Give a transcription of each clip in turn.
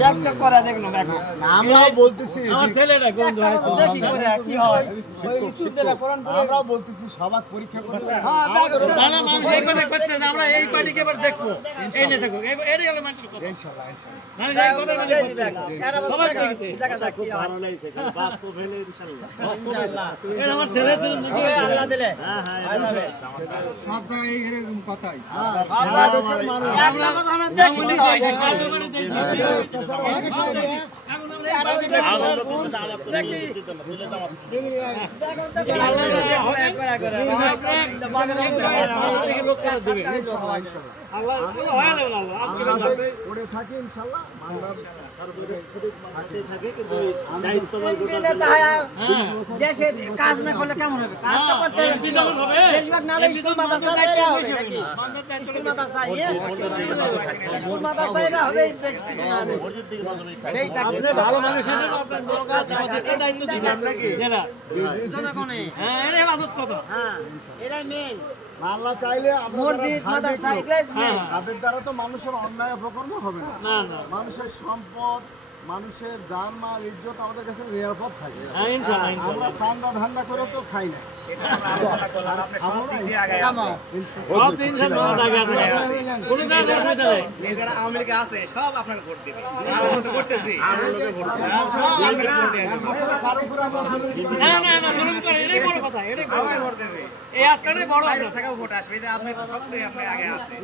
ব্যাগটা করে দেখ না দেখো আমরাও বলতেছি আমার ছেলেটা কোন দেখি করে কি হয় আমরাও বলতেছি সবার পরীক্ষা করে হ্যাঁ ব্যাগ না না মানুষ এই কথা করছে না আমরা এই পার্টিকে এবার দেখবো এই নিয়ে দেখো এটাই হলো মেন্টাল কথা ইনশাআল্লাহ ইনশাআল্লাহ না এই কথা না সবাই দেখতে দেখা কি হয় বাস্তব হলে ইনশাআল্লাহ এটা আমার ছেলে ছিল নাকি আল্লাহ দিলে হ্যাঁ হ্যাঁ সব জায়গায় এরকম কথাই আমরা দেখি কি হয় সাহায্য করে দেখি আনন্দ করতে আলাপ করে দিতে না বুঝলে তো আল্লাহ হয় না আল্লাহ ওরে থাকি ইনশাআল্লাহ বাংলার থাকে কিন্তু দায়িত্ববান দেশে কাজ না করলে কেমন হবে কাজ তো করতে হবে দেশভাগ না হলে স্কুল মাদ্রাসা এরা হবে নাকি স্কুল মাদ্রাসা স্কুল মাদ্রাসা এরা হবে বেশ কিছু না হবে এই থাকলে ভালো মানুষ হিসেবে আপনার বড় কাজ আমাদের দায়িত্ব দিবেন নাকি জেলা জনগণে হ্যাঁ এটা আদত কথা হ্যাঁ এরা মেন আল্লাহ চাইলে আমরা মসজিদ মাদ্রাসা এগুলো মেন তাদের দ্বারা তো মানুষের অন্যায় অপকর্ম হবে না না না মানুষের সম্পদ মানুষের জানমাল ইজ্জত আমাদের কাছে নিরাপদ থাকে হ্যাঁ ইনশাআল্লাহ আমরা ইনশাআল্লাহ চান্দা ধান্দা করে তো খাই না সব দিন সব নয় আগে আছে কোন কাজ করতে নাই যারা আমেরিকা আছে সব আপনাকে ভোট দিবে আমরা তো করতেছি সব আমেরিকা ভোট দেবে না না না জরুরি করে এটাই বড় কথা এটাই বড় সবাই ভোট দেবে এই আজকালই বড় বাইরে থাকা ভোট আসবে এটা আপনি সবচেয়ে আপনি আগে আছে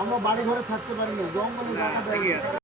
আমরা বাড়ি ঘরে থাকতে পারি না জঙ্গলে জায়গা